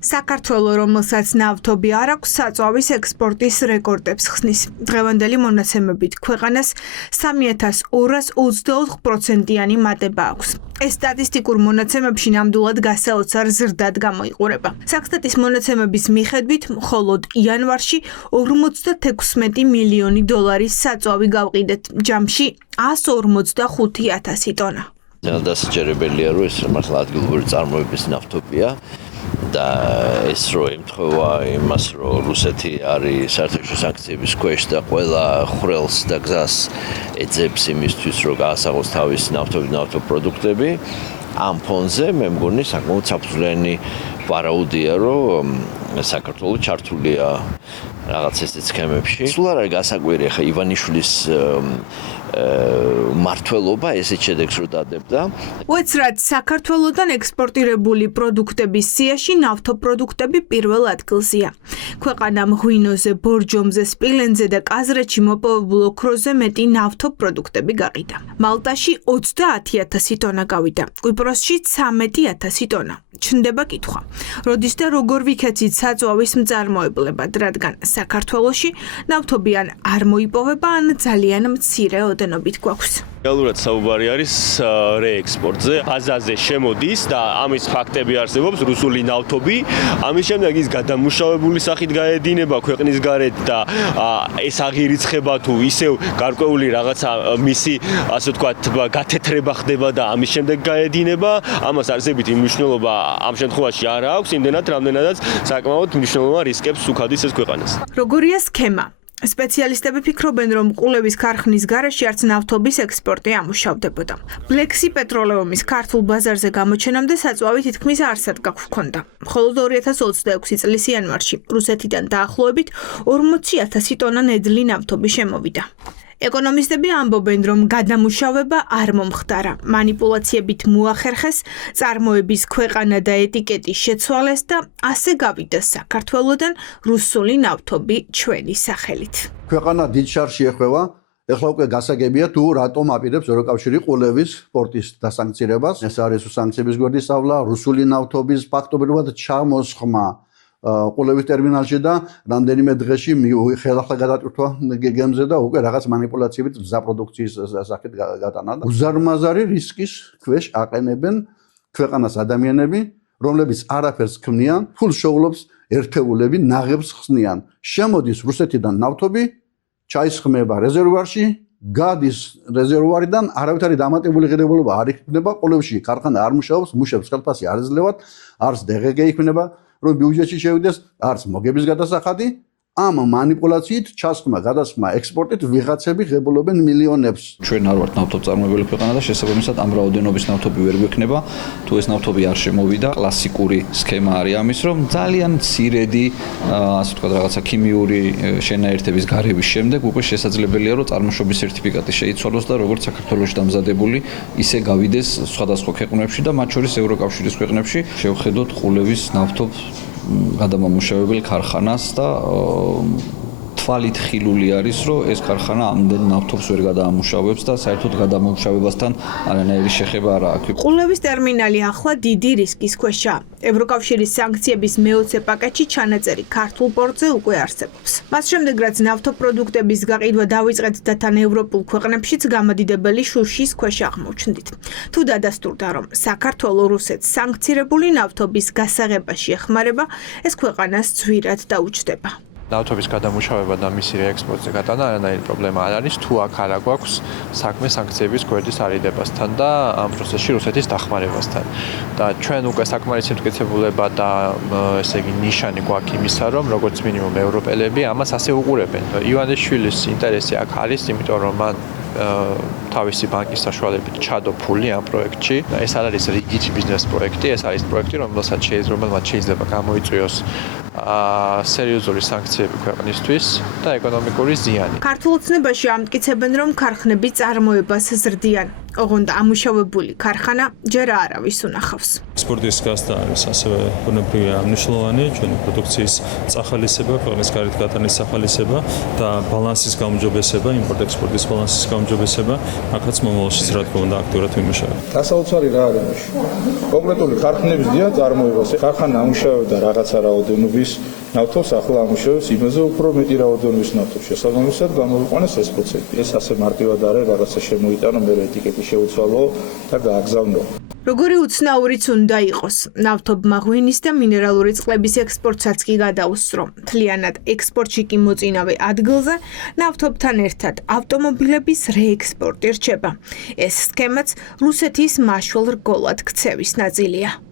საქართველო, რომელსაც ნავთობი არ აქვს, საწვავის ექსპორტის რეკორდებს ხსნის. დღევანდელი მონაცემებით ქვეყანას 3224%-იანი მატება აქვს. ეს სტატისტიკურ მონაცემებში ნამდვილად გასაოცარ ზრდად გამოიყურება. საქსტატის მონაცემების მიხედვით, მხოლოდ იანვარში 56 მილიონი დოლარის საწვავი გავყიდეთ, ჯამში 145,000 ტონა. დასაჯერებელია, რომ ეს მართლა ადგილობრივი წარმოების ნავთობია. და ეს რო ემთხვევა იმას, რომ რუსეთი არის საერთაშორისო სანქციების ქვეშ და ყველა ხვრელს და გზას ეძებს იმისთვის, რომ გაასაღოს თავის ნავთობპროდუქტები, ამ ფონზე მე მგონი საკმაოდ საფუძვლიანი ვარაუდია, რომ საქართველო ჩართულია რაღაც ესეთ სქემებში. სულ არ არის გასაკვირი, ხა ივანიშვილის მართლობა ესეთ შედეგს რო დადებდა. უეცრად საქართველოდან ექსპორტირებული პროდუქტების სიაში ნავთობპროდუქტები პირველ ადგილზეა. ქვეყანა მღვინოზე, ბორჯომზე, სპილენძზე და კაზრეთში მოპოვებულ ოქროზე მეტი ნავთობპროდუქტები გაყიდა. მალტაში 30,000 ტონა გავიდა, კვიპროსში 13,000 ტონა. ჩნდება კითხვა, როდის და როგორ ვიქეცით საწვავის მწარმოებლებად, რადგან საქართველოში ნავთობი ან არ მოიპოვება, ან ძალიან მცირე ოდენობით გვაქვს. რეალურად საუბარი არის რეექსპორტზე, აზაზე შემოდის და ამის ფაქტები არსებობს რუსული ნავთობი, ამის შემდეგ ის გადამუშავებული სახით გაედინება ქვეყნის გარეთ და ეს აღირიცხება თუ ისევ გარკვეული რაღაცა მისი ასე ვთქვათ გათეთრება ხდება და ამის შემდეგ გაედინება, ამას არსებითი მნიშვნელობა ამ შემთხვევაში არ აქვს, იმდენად რამდენადაც საკმაოდ მნიშვნელოვან რისკებს უხდის ეს ქვეყანას. როგორია სქემა? სპეციალისტები ფიქრობენ, რომ ყულევის ქარხნის გარეშე არც ნავთობის ექსპორტი ამუშავდებოდა. ბლექსი პეტროლეუმის ქართულ ბაზარზე გამოჩენამდე საწვავი თითქმის არსად გაგვქონდა. მხოლოდ 2026 წლის იანვარში რუსეთიდან დაახლოებით 40,000 ტონა ნედლი ნავთობი შემოვიდა. ეკონომისტები ამბობენ, რომ გადამუშავება არ მომხდარა, манипуляციებით მოახერხეს, წარმოების ქვეყანა და ეტიკეტი შეცვალეს და ასე გავიდა საქართველოდან რუსული ნავთობი ჩვენი სახელით. ქვეყანა დიდ შარში ეხვევა, ეხლა უკვე გასაგებია თუ რატომ აპირებს ევროკავშირი ყულევის სპორტის დასანქცირებას. ეს არის სანქციების გვერდის სწავლა, რუსული ნავთობის ფაქტობრივად ჩამოსხმა ყულევის ტერმინალში და რამდენიმე დღეში ხელახლა გადატვირთვა გემზე და უკვე რაღაც манипуляციებით გზა პროდუქციის სახით გატანა. უზარმაზარი რისკის ქვეშ აყენებენ ქვეყანას ადამიანები, რომლებიც არაფერს ქმნიან, ფულს შეუძლებს ერთეულები, ნაღებს ხსნიან. შემოდის რუსეთიდან ნავთობი, ჩაისხმება რეზერვუარში, გადის რეზერვუარიდან, არავითარი დამატებული ღირებულება არ იქნება, ყულევში ქარხანა არ მუშაობს, მუშებს ხელფასი არ ეძლევათ, არც DGG იქნება, რომ ბიუჯეტში შევიდეს, არც მოგების გადასახადი, ამ манипуляციით ჩასხმა, გადასხმა, ექსპორტით ვიღაცები ღებულობენ მილიონებს. ჩვენ არ ვართ ნავთობწარმოებელი ქვეყანა და შესაბამისად ამ რაოდენობის ნავთობი ვერ გვექნება, თუ ეს ნავთობი არ შემოვიდა. კლასიკური სქემა არის ამის, რომ ძალიან მცირედი, ასე ვთქვათ, რაღაცა ქიმიური შენაერთების გარევის შემდეგ უკვე შესაძლებელია, რომ წარმოშობის სერტიფიკატი შეიცვალოს და როგორც საქართველოში დამზადებული, ისე გავიდეს სხვადასხვა ქვეყნებში და მათ შორის ევროკავშირის ქვეყნებში შევხედოთ ყულევის ნავთობ გადამამუშავებელ ქარხანას და თვალით ხილული არის, რომ ეს ქარხანა ამდენ ნავთობს ვერ გადაამუშავებს და საერთოდ გადამამუშავებასთან არანაირი შეხება არ აქვს. ყულევის ტერმინალი ახლა დიდი რისკის ქვეშაა. ევროკავშირის სანქციების მე-20 პაკეტში ჩანაწერი ქართულ პორტზე უკვე არსებობს. მას შემდეგ, რაც ნავთობპროდუქტების გაყიდვა დავიწყეთ და თან ევროპულ ქვეყნებშიც გამადიდებელი შუშის ქვეშ აღმოჩნდით. თუ დადასტურდა, რომ საქართველო რუსეთს სანქცირებული ნავთობის გასაღებაში ეხმარება, ეს ქვეყანას ძვირად დაუჯდება. ნავთობის გადამუშავება და მისი რეექსპორტზე გატანა არანაირი პრობლემა არ არის, თუ აქ არ აქვს საქმე სანქციების გვერდის არიდებასთან და ამ პროცესში რუსეთის დახმარებასთან. და ჩვენ უკვე საკმარისი მტკიცებულება და ესე იგი ნიშანი გვაქვს იმისა, რომ როგორც მინიმუმ ევროპელები ამას ასე უყურებენ. ივანიშვილის ინტერესი აქ არის, იმიტომ რომ მან თავისი ბანკის საშუალებით ჩადო ფული ამ პროექტში. ეს არ არის რიგით ბიზნეს პროექტი, ეს არის პროექტი, რომელსაც შეიძლება გამოიწვიოს სერიოზული სანქციები ქვეყნისთვის და ეკონომიკური ზიანი. ქართულ ოცნებაში ამტკიცებენ, რომ ქარხნები წარმოებას ზრდიან. ოღონდ ამუშავებული ქარხანა ჯერ არავის უნახავს. ექსპორტის გასტა არის ასევე ბუნებრივი მნიშვნელოვანი ჩვენი პროდუქციის წახალისება, ქვეყნის გარეთ გატანის წახალისება და ბალანსის გაუმჯობესება, იმპორტ-ექსპორტის ბალანსის გაუმჯობესება. აქაც მომავალშიც რა თქმა უნდა აქტიურად ვიმუშავებ. დასაოცარი რა არის მაშინ? კონკრეტული ქარხნების დია წარმოებას. ქარხანა ამუშავებდა რაღაცა რაოდენობის ნავთობს, ახლა ამუშავებს იმაზე უფრო მეტი რაოდენობის ნავთობს. შესაბამისად გამოვიყვანეს ეს პროცესი. ეს ასე მარტივად არის, რაღაცა შემოიტანო, მე ეტიკეტი შეუცვალო და გააგზავნო. როგორი უცნაურიც უნდა იყოს, ნავთობმა ღვინის და მინერალური წყლების ექსპორტსაც კი გადაუსწრო. მთლიანად ექსპორტში კი მოწინავე ადგილზე ნავთობთან ერთად ავტომობილების რეექსპორტი რჩება. ეს სქემაც რუსეთის მაშვალ რგოლად ქცევის ნაწილია.